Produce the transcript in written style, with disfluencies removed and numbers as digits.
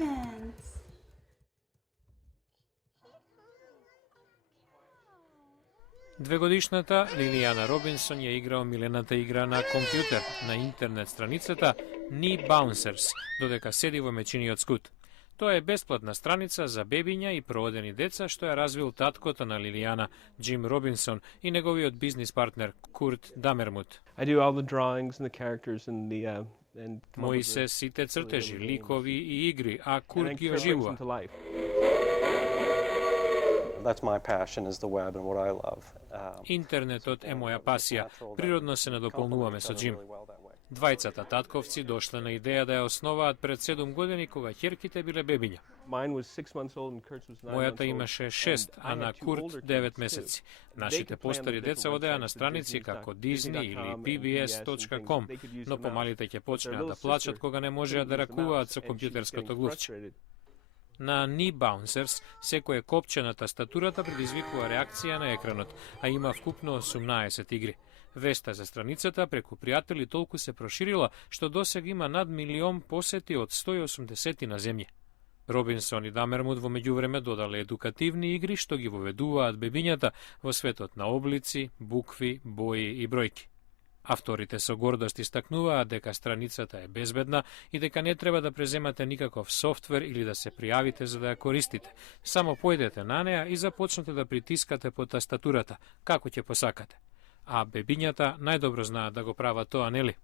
happens? Двегодишната Лилијана Робинсон ја играла милената игра на компјутер на интернет страницата Knee Bouncers, додека седи во мечиниот скут. Тоа е бесплатна страница за бебиња и проводени деца што ја развил таткото на Лилијана, Джим Робинсон, и неговиот бизнис партнер Курт Дамермут. Мои се сите цртежи, ликови и игри, а Курт ги оживува. That's my passion is the web and what I love. Интернетот е моја пасија. Природно се надополнуваме со Джим. Двајцата татковци дошле на идеја да ја основаат пред 7 години кога ќерките биле бебиња. Мојата имаше 6, а на Курт 9 месеци. Нашите постари деца одеа на страници како Disney или PBS.com, но помалите ќе почнеа да плачат кога не можеа да ракуваат со компјутерското глувче. На Knee Bouncers секое копче на тастатурата предизвикува реакција на екранот, а има вкупно 18 игри. Веста за страницата преку пријатели толку се проширила што досега има над 1.000.000 посети од 180 на земја. Робинсон и Дамермут во меѓувреме додале едукативни игри што ги воведуваат бебињата во светот на облици, букви, бои и бројки. Авторите со гордост истакнуваат дека страницата е безбедна и дека не треба да преземате никаков софтвер или да се пријавите за да ја користите. Само појдете на неа и започнете да притискате по тастатурата, како ќе посакате. А бебињата најдобро знаат да го прават тоа, нели?